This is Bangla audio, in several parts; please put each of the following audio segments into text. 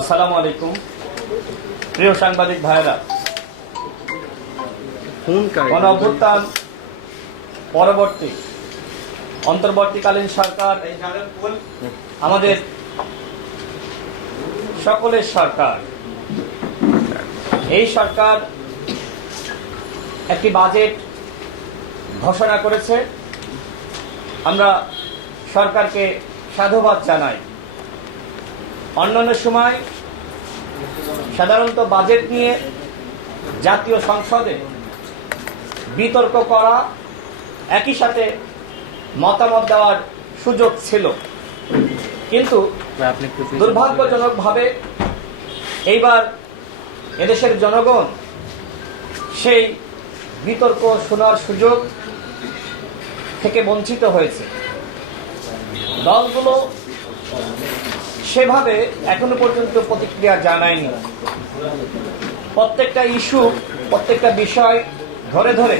আসসালামু আলাইকুম প্রিয় সাংবাদিক ভাইরা গণ অভ্যুত্থান পরবর্তী অন্তর্বর্তীকালীন সরকার আমাদের সকলের সরকার এই সরকার একটি বাজেট ঘোষণা করেছে আমরা সরকারকে সাধুবাদ জানাই অন্যান্য সময় সাধারণত বাজেট নিয়ে জাতীয় সংসদে বিতর্ক করা একই সাথে মতামত দেওয়ার সুযোগ ছিল কিন্তু দুর্ভাগ্যজনকভাবে এইবার এদেশের জনগণ সেই বিতর্ক শোনার সুযোগ থেকে বঞ্চিত হয়েছে দলগুলো সেভাবে এখনো পর্যন্ত প্রতিক্রিয়া জানায়নি প্রত্যেকটা ইস্যু প্রত্যেকটা বিষয় ধরে ধরে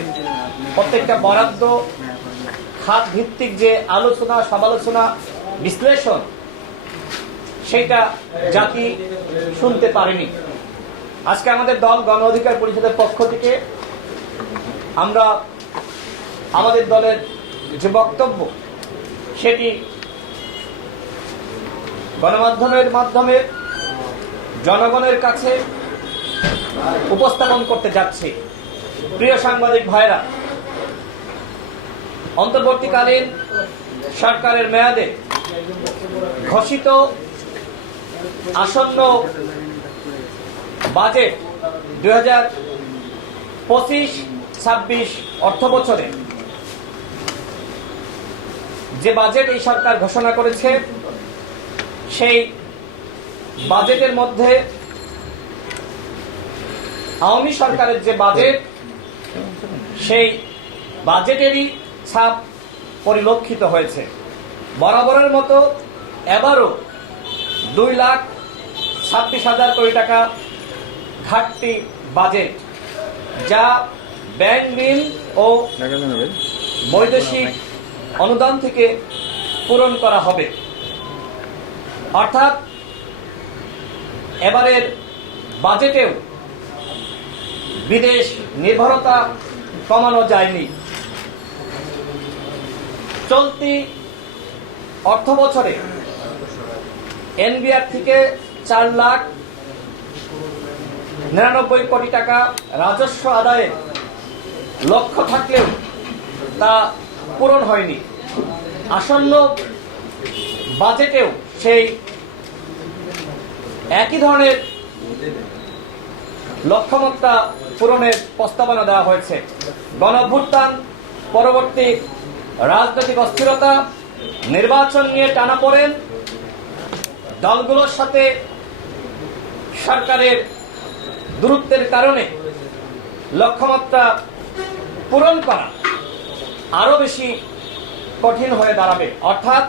প্রত্যেকটা বরাদ্দ খাত ভিত্তিক যে আলোচনা সমালোচনা বিশ্লেষণ সেটা জাতি শুনতে পারেনি আজকে আমাদের দল গণ অধিকার পরিষদের পক্ষ থেকে আমরা আমাদের দলের যে বক্তব্য সেটি গণমাধ্যমের মাধ্যমে জনগণের কাছে উপস্থাপন করতে যাচ্ছে প্রিয় সাংবাদিক ভাইরা অন্তর্বর্তীকালীন সরকারের মেয়াদে ঘোষিত আসন্ন বাজেট দুই হাজার পঁচিশ ছাব্বিশ অর্থ বছরে যে বাজেট এই সরকার ঘোষণা করেছে সেই বাজেটের মধ্যে আওয়ামী সরকারের যে বাজেট সেই বাজেটেরই ছাপ পরিলক্ষিত হয়েছে বরাবরের মতো এবারও দুই লাখ ছাব্বিশ হাজার কোটি টাকা ঘাটতি বাজেট যা ব্যাংক ঋণ ও বৈদেশিক অনুদান থেকে পূরণ করা হবে অর্থাৎ এবারের বাজেটেও বিদেশ নির্ভরতা কমানো যায়নি চলতি অর্থ বছরে এনবিআর থেকে চার লাখ নিরানব্বই কোটি টাকা রাজস্ব আদায়ের লক্ষ্য থাকলেও তা পূরণ হয়নি আসন্ন বাজেটেও সেই একই ধরনের লক্ষ্যমাত্রা পূরণের প্রস্তাবনা দেওয়া হয়েছে গণভ্যুত্থান পরবর্তী রাজনৈতিক অস্থিরতা নির্বাচন নিয়ে টানা পড়েন দলগুলোর সাথে সরকারের দূরত্বের কারণে লক্ষ্যমাত্রা পূরণ করা আরও বেশি কঠিন হয়ে দাঁড়াবে অর্থাৎ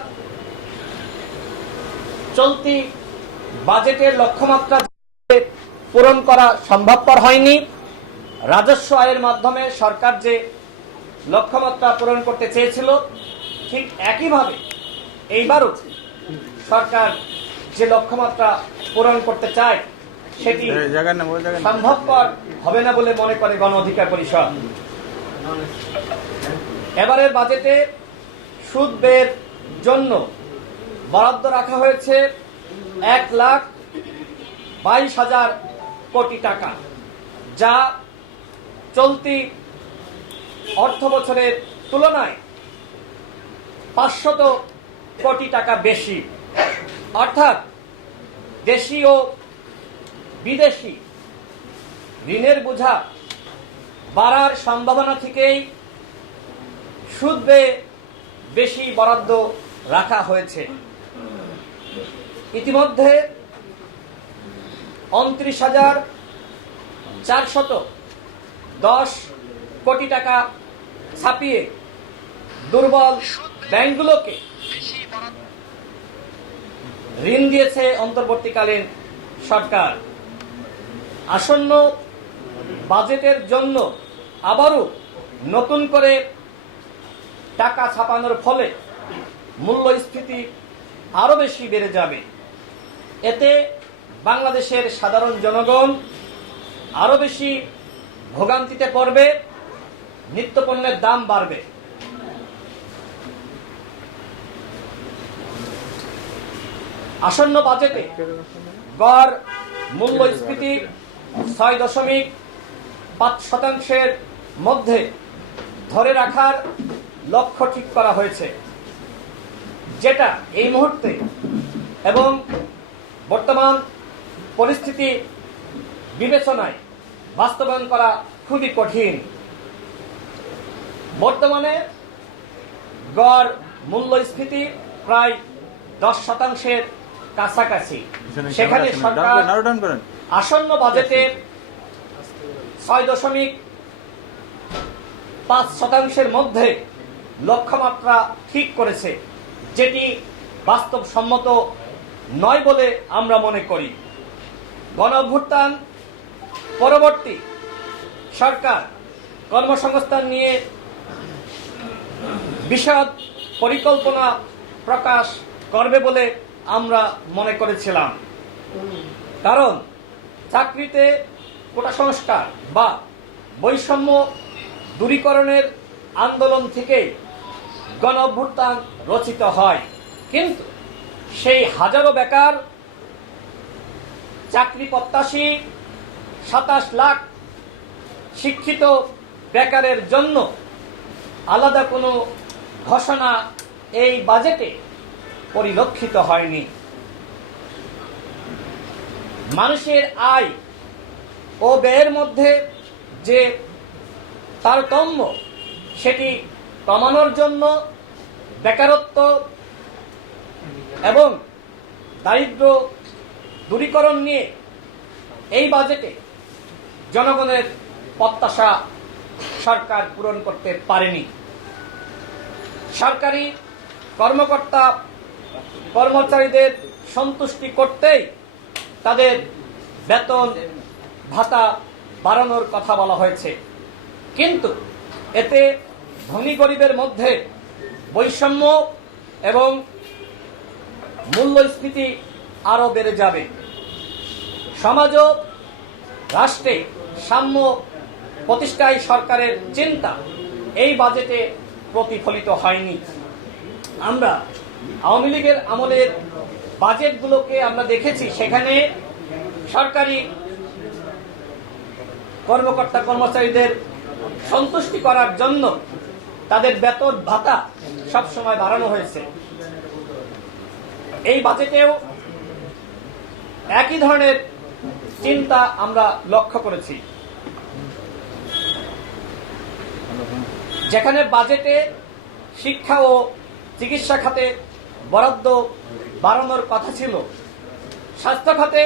চলতি বাজেটের লক্ষ্যমাত্রা পূরণ করা সম্ভবপর হয়নি রাজস্ব আয়ের মাধ্যমে সরকার যে লক্ষ্যমাত্রা পূরণ করতে চেয়েছিল ঠিক একইভাবে এইবারও সরকার যে লক্ষ্যমাত্রা পূরণ করতে চায় সেটি সম্ভবপর হবে না বলে মনে করে গণ অধিকার পরিষদ এবারের বাজেটে সুদ জন্য বরাদ্দ রাখা হয়েছে এক লাখ বাইশ হাজার কোটি টাকা যা চলতি অর্থ বছরের তুলনায় পাঁচশত কোটি টাকা বেশি অর্থাৎ দেশি ও বিদেশি ঋণের বোঝা বাড়ার সম্ভাবনা থেকেই সুদ বেশি বরাদ্দ রাখা হয়েছে ইতিমধ্যে উনত্রিশ হাজার চারশত দশ কোটি টাকা ছাপিয়ে দুর্বল ব্যাংকগুলোকে ঋণ দিয়েছে অন্তর্বর্তীকালীন সরকার আসন্ন বাজেটের জন্য আবারও নতুন করে টাকা ছাপানোর ফলে মূল্যস্ফীতি আরও বেশি বেড়ে যাবে এতে বাংলাদেশের সাধারণ জনগণ আরও বেশি ভোগান্তিতে পড়বে নিত্যপণ্যের দাম বাড়বে আসন্ন বাজেটে গড় মূল্যস্ফীতি ছয় দশমিক পাঁচ শতাংশের মধ্যে ধরে রাখার লক্ষ্য ঠিক করা হয়েছে যেটা এই মুহূর্তে এবং বর্তমান পরিস্থিতি বিবেচনায় বাস্তবায়ন করা খুবই কঠিন বর্তমানে গড় মূল্যস্ফীতি প্রায় দশ শতাংশের কাছাকাছি সেখানে সরকার আসন্ন বাজেটে ছয় দশমিক পাঁচ শতাংশের মধ্যে লক্ষ্যমাত্রা ঠিক করেছে যেটি বাস্তবসম্মত নয় বলে আমরা মনে করি গণ অভ্যুত্থান পরবর্তী সরকার কর্মসংস্থান নিয়ে বিশদ পরিকল্পনা প্রকাশ করবে বলে আমরা মনে করেছিলাম কারণ চাকরিতে কোটা সংস্কার বা বৈষম্য দূরীকরণের আন্দোলন থেকে গণ অভ্যুত্থান রচিত হয় কিন্তু সেই হাজারো বেকার চাকরি প্রত্যাশী সাতাশ লাখ শিক্ষিত বেকারের জন্য আলাদা কোনো ঘোষণা এই বাজেটে পরিলক্ষিত হয়নি মানুষের আয় ও ব্যয়ের মধ্যে যে তারতম্য সেটি কমানোর জন্য বেকারত্ব এবং দারিদ্র দূরীকরণ নিয়ে এই বাজেটে জনগণের প্রত্যাশা সরকার পূরণ করতে পারেনি সরকারি কর্মকর্তা কর্মচারীদের সন্তুষ্টি করতেই তাদের বেতন ভাতা বাড়ানোর কথা বলা হয়েছে কিন্তু এতে ধনী গরিবের মধ্যে বৈষম্য এবং মূল্যস্ফীতি আরও বেড়ে যাবে সমাজ রাষ্ট্রে সাম্য প্রতিষ্ঠায় সরকারের চিন্তা এই বাজেটে প্রতিফলিত হয়নি আমরা আওয়ামী লীগের আমলের বাজেটগুলোকে আমরা দেখেছি সেখানে সরকারি কর্মকর্তা কর্মচারীদের সন্তুষ্টি করার জন্য তাদের বেতন ভাতা সবসময় বাড়ানো হয়েছে এই বাজেটেও একই ধরনের চিন্তা আমরা লক্ষ্য করেছি যেখানে বাজেটে শিক্ষা ও চিকিৎসা খাতে বরাদ্দ বাড়ানোর কথা ছিল স্বাস্থ্য খাতে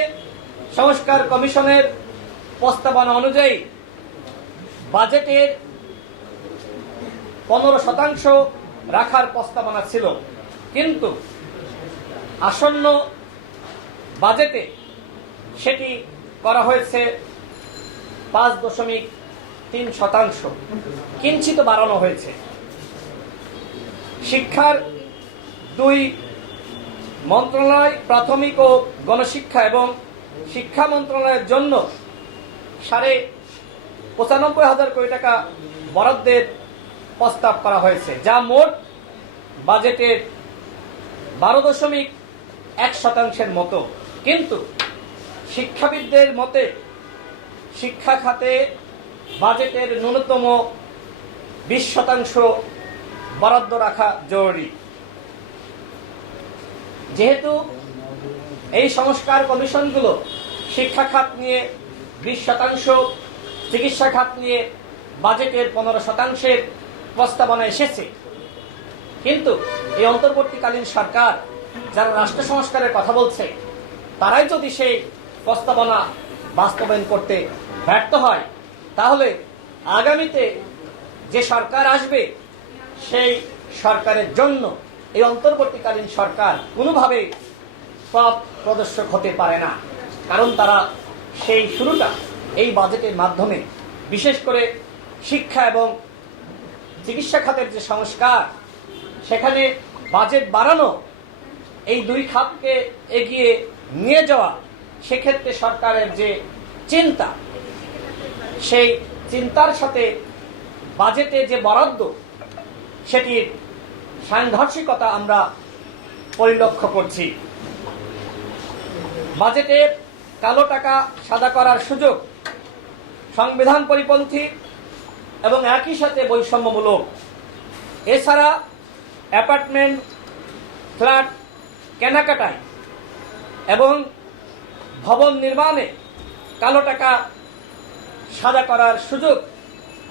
সংস্কার কমিশনের প্রস্তাবনা অনুযায়ী বাজেটের পনেরো শতাংশ রাখার প্রস্তাবনা ছিল কিন্তু আসন্ন বাজেটে সেটি করা হয়েছে পাঁচ দশমিক তিন শতাংশ কিঞ্চিত বাড়ানো হয়েছে শিক্ষার দুই মন্ত্রণালয় প্রাথমিক ও গণশিক্ষা এবং শিক্ষা মন্ত্রণালয়ের জন্য সাড়ে পঁচানব্বই হাজার কোটি টাকা বরাদ্দের প্রস্তাব করা হয়েছে যা মোট বাজেটের বারো দশমিক এক শতাংশের মতো কিন্তু শিক্ষাবিদদের মতে শিক্ষা খাতে বাজেটের ন্যূনতম বিশ শতাংশ বরাদ্দ রাখা জরুরি যেহেতু এই সংস্কার কমিশনগুলো শিক্ষা খাত নিয়ে বিশ শতাংশ চিকিৎসা খাত নিয়ে বাজেটের পনেরো শতাংশের প্রস্তাবনা এসেছে কিন্তু এই অন্তর্বর্তীকালীন সরকার যারা রাষ্ট্র সংস্কারের কথা বলছে তারাই যদি সেই প্রস্তাবনা বাস্তবায়ন করতে ব্যর্থ হয় তাহলে আগামীতে যে সরকার আসবে সেই সরকারের জন্য এই অন্তর্বর্তীকালীন সরকার কোনোভাবে পথ প্রদর্শক হতে পারে না কারণ তারা সেই শুরুটা এই বাজেটের মাধ্যমে বিশেষ করে শিক্ষা এবং চিকিৎসা খাতের যে সংস্কার সেখানে বাজেট বাড়ানো এই দুই খাতকে এগিয়ে নিয়ে যাওয়া সেক্ষেত্রে সরকারের যে চিন্তা সেই চিন্তার সাথে বাজেটে যে বরাদ্দ সেটির সাংঘর্ষিকতা আমরা পরিলক্ষ্য করছি বাজেটে কালো টাকা সাদা করার সুযোগ সংবিধান পরিপন্থী এবং একই সাথে বৈষম্যমূলক এছাড়া অ্যাপার্টমেন্ট ফ্ল্যাট কেনাকাটায় এবং ভবন নির্মাণে কালো টাকা সাদা করার সুযোগ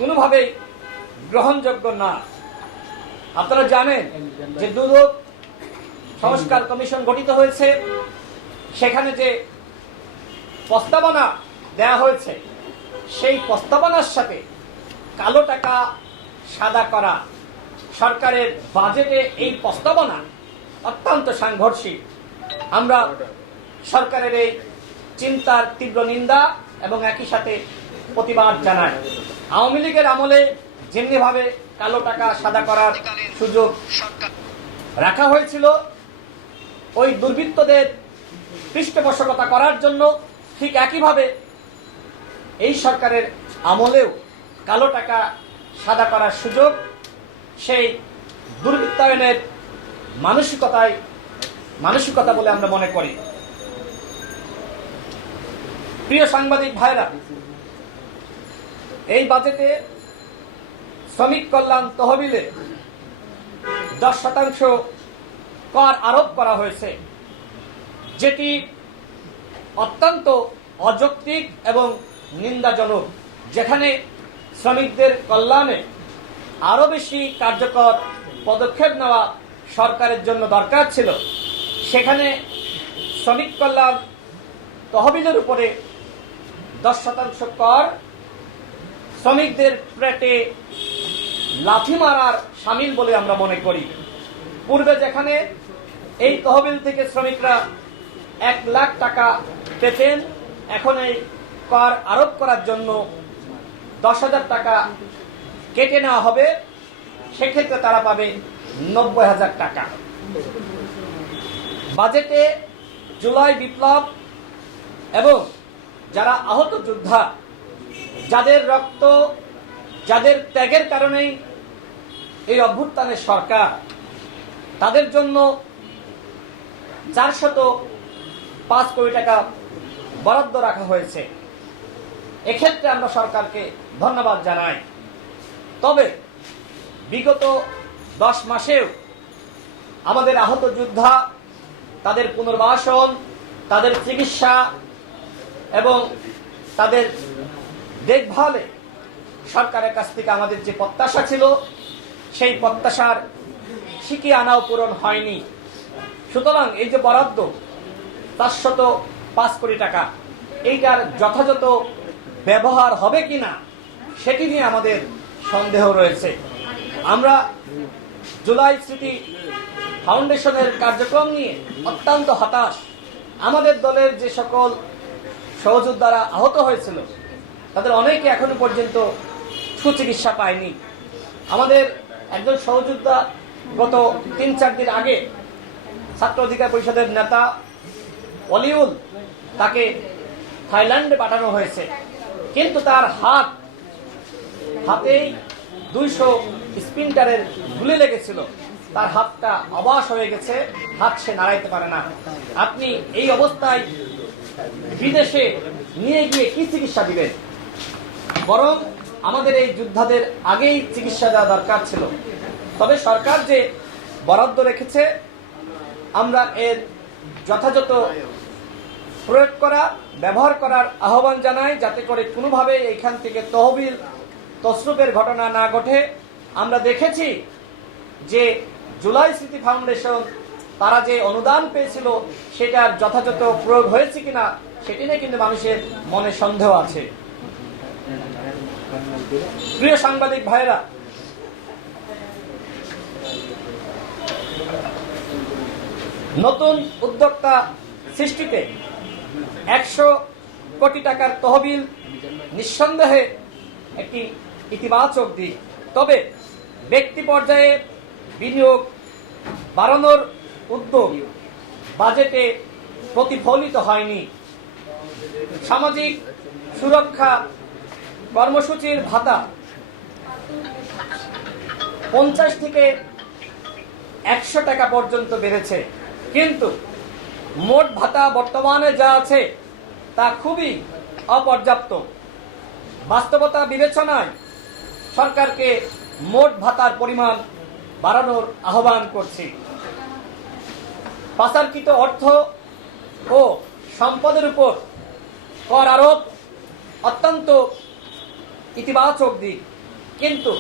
কোনোভাবেই গ্রহণযোগ্য না আপনারা জানেন যে দুদক সংস্কার কমিশন গঠিত হয়েছে সেখানে যে প্রস্তাবনা দেয়া হয়েছে সেই প্রস্তাবনার সাথে কালো টাকা সাদা করা সরকারের বাজেটে এই প্রস্তাবনা অত্যন্ত সাংঘর্ষিক আমরা সরকারের এই চিন্তার তীব্র নিন্দা এবং একই সাথে প্রতিবাদ জানাই আওয়ামী লীগের আমলে যেমনিভাবে কালো টাকা সাদা করার সুযোগ রাখা হয়েছিল ওই দুর্বৃত্তদের পৃষ্ঠপোষকতা করার জন্য ঠিক একইভাবে এই সরকারের আমলেও কালো টাকা সাদা করার সুযোগ সেই দুর্বৃত্তায়নের মানসিকতায় মানসিকতা বলে আমরা মনে করি প্রিয় সাংবাদিক ভাইরা এই বাজেটে শ্রমিক কল্যাণ তহবিলে দশ শতাংশ কর আরোপ করা হয়েছে যেটি অত্যন্ত অযৌক্তিক এবং নিন্দাজনক যেখানে শ্রমিকদের কল্যাণে আরও বেশি কার্যকর পদক্ষেপ নেওয়া সরকারের জন্য দরকার ছিল সেখানে শ্রমিক কল্যাণ তহবিলের উপরে দশ শতাংশ কর শ্রমিকদের প্লেটে লাথি মারার সামিল বলে আমরা মনে করি পূর্বে যেখানে এই তহবিল থেকে শ্রমিকরা এক লাখ টাকা পেতেন এখন এই কর আরোপ করার জন্য দশ হাজার টাকা কেটে নেওয়া হবে সেক্ষেত্রে তারা পাবে নব্বই হাজার টাকা বাজেটে জুলাই বিপ্লব এবং যারা আহত যোদ্ধা যাদের রক্ত যাদের ত্যাগের কারণেই এই অভ্যুত্থানের সরকার তাদের জন্য চারশত পাঁচ কোটি টাকা বরাদ্দ রাখা হয়েছে এক্ষেত্রে আমরা সরকারকে ধন্যবাদ জানাই তবে বিগত দশ মাসেও আমাদের আহত যোদ্ধা তাদের পুনর্বাসন তাদের চিকিৎসা এবং তাদের দেখভালে সরকারের কাছ থেকে আমাদের যে প্রত্যাশা ছিল সেই প্রত্যাশার শিখি আনাও পূরণ হয়নি সুতরাং এই যে বরাদ্দ তার শত পাঁচ কোটি টাকা এইটার যথাযথ ব্যবহার হবে কি না সেটি নিয়ে আমাদের সন্দেহ রয়েছে আমরা জুলাই স্মৃতি ফাউন্ডেশনের কার্যক্রম নিয়ে অত্যন্ত হতাশ আমাদের দলের যে সকল সহযোদ্ধারা আহত হয়েছিল তাদের অনেকে এখনো পর্যন্ত সুচিকিৎসা পায়নি আমাদের একজন সহযোদ্ধা গত তিন চার দিন আগে ছাত্র অধিকার পরিষদের নেতা অলিউল তাকে থাইল্যান্ডে পাঠানো হয়েছে কিন্তু তার হাত হাতেই দুইশো স্পিনটারের ভুলে লেগেছিল তার হাতটা অবাস হয়ে গেছে হাত সে নাড়াইতে পারে না আপনি এই অবস্থায় বিদেশে নিয়ে গিয়ে কি চিকিৎসা দিবেন বরং আমাদের এই যোদ্ধাদের আগেই চিকিৎসা দেওয়া দরকার ছিল তবে সরকার যে বরাদ্দ রেখেছে আমরা এর যথাযথ প্রয়োগ করা ব্যবহার করার আহ্বান জানাই যাতে করে কোনোভাবে এইখান থেকে তহবিল তসরুপের ঘটনা না ঘটে আমরা দেখেছি যে জুলাই স্মৃতি ফাউন্ডেশন তারা যে অনুদান পেয়েছিল সেটার যথাযথ প্রয়োগ হয়েছে কিনা সেটি নিয়ে কিন্তু মানুষের মনে সন্দেহ আছে প্রিয় সাংবাদিক ভাইরা নতুন উদ্যোক্তা সৃষ্টিতে একশো কোটি টাকার তহবিল নিঃসন্দেহে একটি ইতিবাচক দিক তবে ব্যক্তি পর্যায়ে বিনিয়োগ বাড়ানোর উদ্যোগ বাজেটে প্রতিফলিত হয়নি সামাজিক সুরক্ষা কর্মসূচির ভাতা পঞ্চাশ থেকে একশো টাকা পর্যন্ত বেড়েছে কিন্তু মোট ভাতা বর্তমানে যা আছে তা খুবই অপর্যাপ্ত বাস্তবতা বিবেচনায় সরকারকে মোট ভাতার পরিমাণ বাড়ানোর আহ্বান করছি পাচারকৃত অর্থ ও সম্পদের উপর কর আরোপ অত্যন্ত ইতিবাচক দিক কিন্তু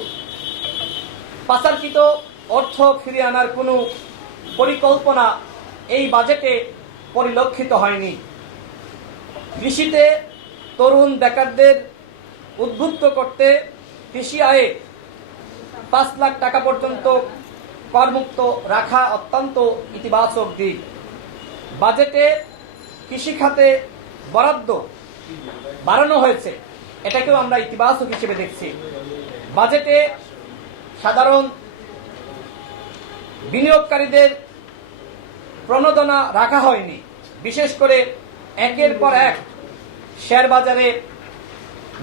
পাচারকৃত অর্থ ফিরিয়ে আনার কোনো পরিকল্পনা এই বাজেটে পরিলক্ষিত হয়নি কৃষিতে তরুণ বেকারদের উদ্বুদ্ধ করতে কৃষি আয়ে পাঁচ লাখ টাকা পর্যন্ত করমুক্ত রাখা অত্যন্ত ইতিবাচক দিক বাজেটে কৃষিখাতে বরাদ্দ বাড়ানো হয়েছে এটাকেও আমরা ইতিবাচক হিসেবে দেখছি বাজেটে সাধারণ বিনিয়োগকারীদের প্রণোদনা রাখা হয়নি বিশেষ করে একের পর এক শেয়ার বাজারে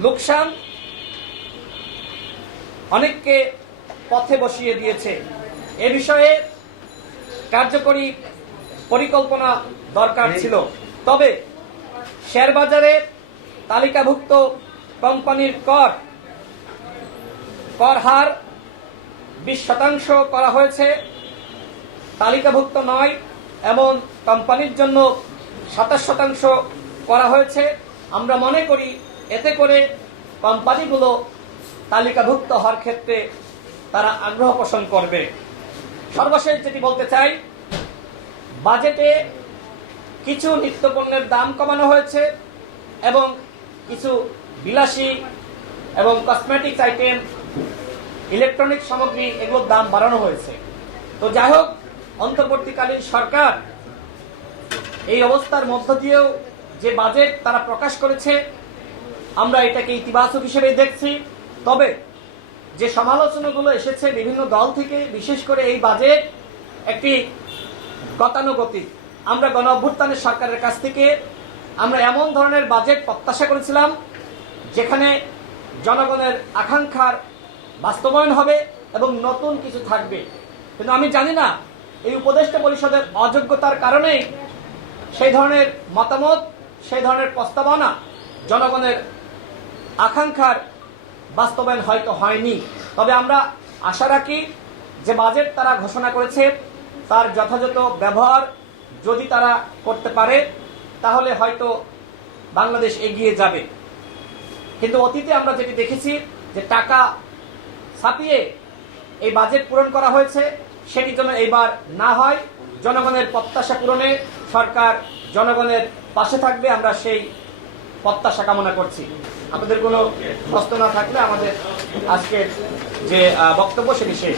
লোকসান অনেককে পথে বসিয়ে দিয়েছে এ বিষয়ে কার্যকরী পরিকল্পনা দরকার ছিল তবে শেয়ার বাজারে তালিকাভুক্ত কোম্পানির কর কর হার বিশ শতাংশ করা হয়েছে তালিকাভুক্ত নয় এমন কোম্পানির জন্য সাতাশ শতাংশ করা হয়েছে আমরা মনে করি এতে করে কোম্পানিগুলো তালিকাভুক্ত হওয়ার ক্ষেত্রে তারা আগ্রহ পোষণ করবে সর্বশেষ যেটি বলতে চাই বাজেটে কিছু নিত্যপণ্যের দাম কমানো হয়েছে এবং কিছু বিলাসী এবং কসমেটিক্স আইটেম ইলেকট্রনিক সামগ্রী এগুলোর দাম বাড়ানো হয়েছে তো যাই হোক অন্তর্বর্তীকালীন সরকার এই অবস্থার মধ্য দিয়েও যে বাজেট তারা প্রকাশ করেছে আমরা এটাকে ইতিবাচক হিসেবে দেখছি তবে যে সমালোচনাগুলো এসেছে বিভিন্ন দল থেকে বিশেষ করে এই বাজেট একটি গতানুগতিক আমরা গণ অভ্যুত্থানের সরকারের কাছ থেকে আমরা এমন ধরনের বাজেট প্রত্যাশা করেছিলাম যেখানে জনগণের আকাঙ্ক্ষার বাস্তবায়ন হবে এবং নতুন কিছু থাকবে কিন্তু আমি জানি না এই উপদেষ্টা পরিষদের অযোগ্যতার কারণেই সেই ধরনের মতামত সেই ধরনের প্রস্তাবনা জনগণের আকাঙ্ক্ষার বাস্তবায়ন হয়তো হয়নি তবে আমরা আশা রাখি যে বাজেট তারা ঘোষণা করেছে তার যথাযথ ব্যবহার যদি তারা করতে পারে তাহলে হয়তো বাংলাদেশ এগিয়ে যাবে কিন্তু অতীতে আমরা যেটি দেখেছি যে টাকা ছাপিয়ে এই বাজেট পূরণ করা হয়েছে সেটি যেন এইবার না হয় জনগণের প্রত্যাশা পূরণে সরকার জনগণের পাশে থাকবে আমরা সেই প্রত্যাশা কামনা করছি আপনাদের কোনো প্রশ্ন না থাকলে আমাদের আজকের যে বক্তব্য সেটি শেষ